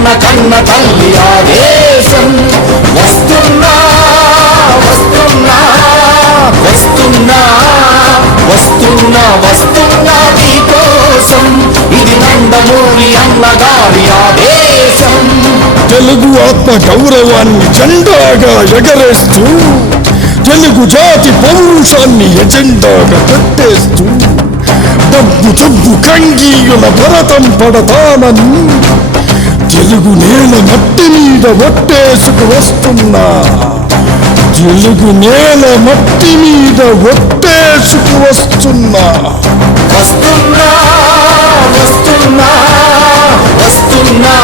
గన్న కన్న తల్లి ఆదేశం. వస్తున్నా వస్తున్నా వస్తున్నా వస్తున్నా వస్తున్నా నీకోసం, ఇది నందమూరి అన్నగారి ఆదేశం. తెలుగు ఆత్మ గౌరవాన్ని జెండాగా ఎగరేస్తూ, తెలుగు జాతి పౌరుషాన్ని ఎజెండాగా పెట్టేస్తూ, డబ్బు చుబ్బు కంగీయుల భరతం పడతానని తెలుగు నేల మట్టి మీద ఒట్టేసుకు వస్తున్నా. తెలుగు నేల మట్టి మీద ఒట్టేసుకు వస్తున్నా. వస్తున్నా వస్తున్నా వస్తున్నా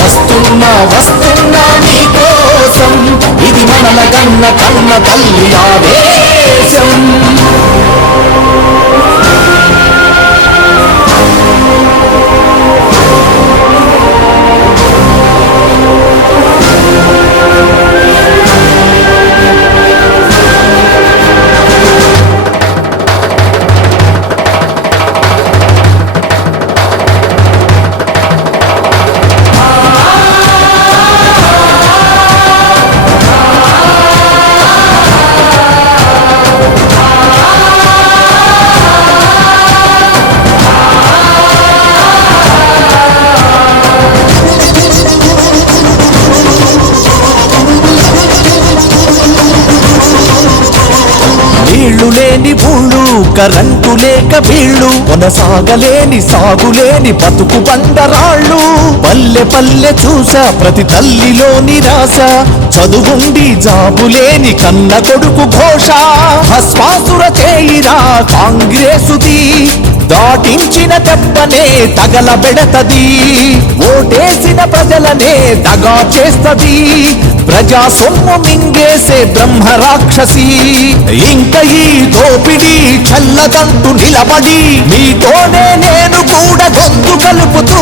వస్తున్నా వస్తున్నా నీకోసం, ఇది మనల గన్న కన్న తల్లి ఆదేశం. నీళ్లు లేని ఊళ్ళు, కరెంటు లేక వీళ్ళు, కొనసాగలేని సాగులేని బతుకు బండరాళ్ళు. పల్లె పల్లె చూసా ప్రతి తల్లిలో నిరాశ, చదువుండి జాబులేని కన్న కొడుకు ఘోష. భస్మాసుర చేయిరా కాంగ్రెసుది, దాటించిన దెబ్బనే తగలబెడతది. ఓటేసిన ప్రజలనే దగా చేస్తది, ప్రజా సొమ్ము మింగేసే బ్రహ్మ రాక్షసి. ఇంక ఈ దోపిడి చల్లదంటూ నిలబడి, నీతోనే నేను కూడా గొంతు కలుపుతూ